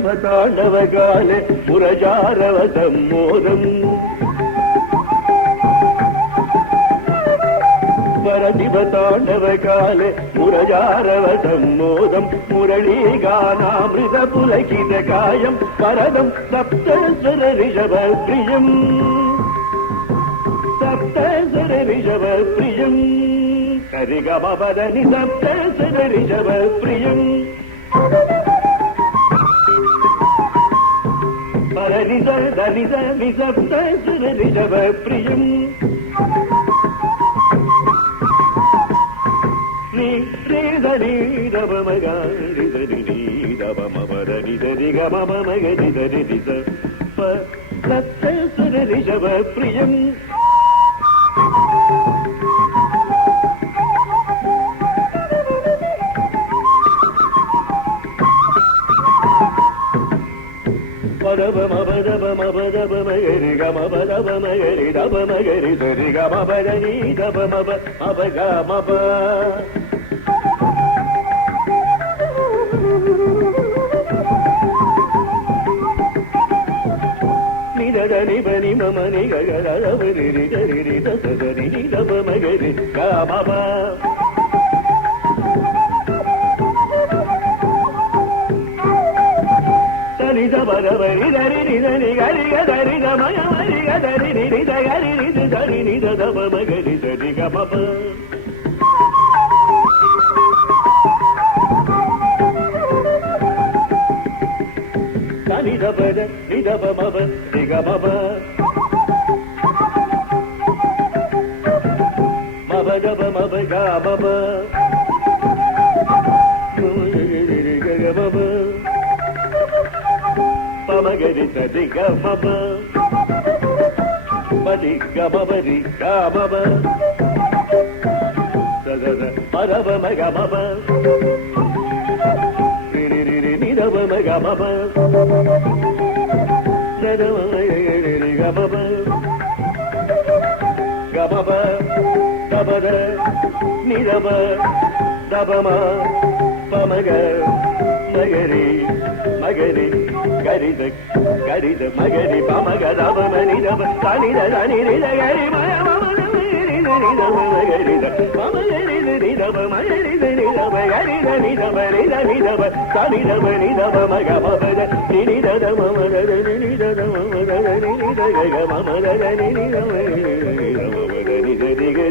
परतिभताण्डवकाले पुरजारव सम्मोदम् परतिभताण्डवकाले पुरजारव सम्मोदम् मुरळीगानामृतपुलकितकायम् परदम् सप्तस्वरऋषभप्रियम् सप्तस्वरऋषभप्रियम् करिगमपदनि सप्तस्वरऋषभप्रियम् ரிச தனித நிசப்த சுர ரிஷப பிரியம் நீ ரேதனி தபமகாரி தனி தபமபதனி தரி கமமகரி தரி ரிச சப்த சுர ரிஷப பிரியம் மபதபமபதபமகரி கமபதபமகரி தபமகரி சரி கமபதனி தபமப அபகமப நிதனி பனி மமனி ககரவரி ரிரி தசதனி தபமகரி கமப பரவரி தரி நிதனி கரி கரி கமயமரி கரி நித கரி நித தரி நித தபமகரி சரி கமப தனி தபத நிதபமப நிகமப மபதபமப கமப கமப மகரி சரி கமப பதி கமபரி கமப சதத பரப மகமப ரிரி நிதப மகமப சதவ மகரி கமப கமப கபத நிதப தபம பமக மகரி மகரி கரித கரித மகரி பமக தபமணி தப தனித தனித கரி மகரித மகரித பமகரித நிதப மகரித நிதப கரித நிதப நித நிதப தனிதப நிதப மகமபத நினித மமத நினித மமத நினித கமமத நினித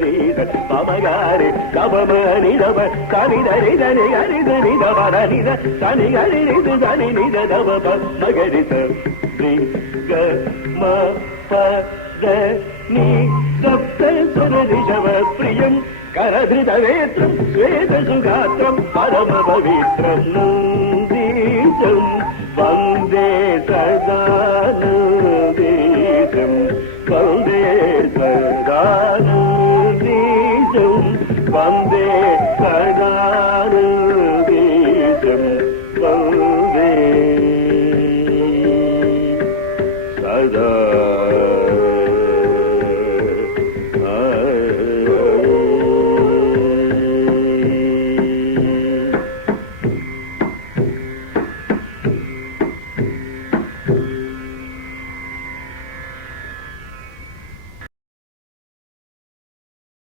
நித பமகாரி தபம நிதப தனிதரி தனி கரித நிதப நித தனி கரித தனி நித தப மகரித ரி க ம ப க நீ சப்த சுர ரிஷப பிரியம் கரதிருத வேத்ரம் ஸ்வேத சுகாத்திரம் பரம பவித்ரம் நந்தீசம் வந்தே சதா நந்தீசம் வந்தே சதா நந்தீசம் வந்தே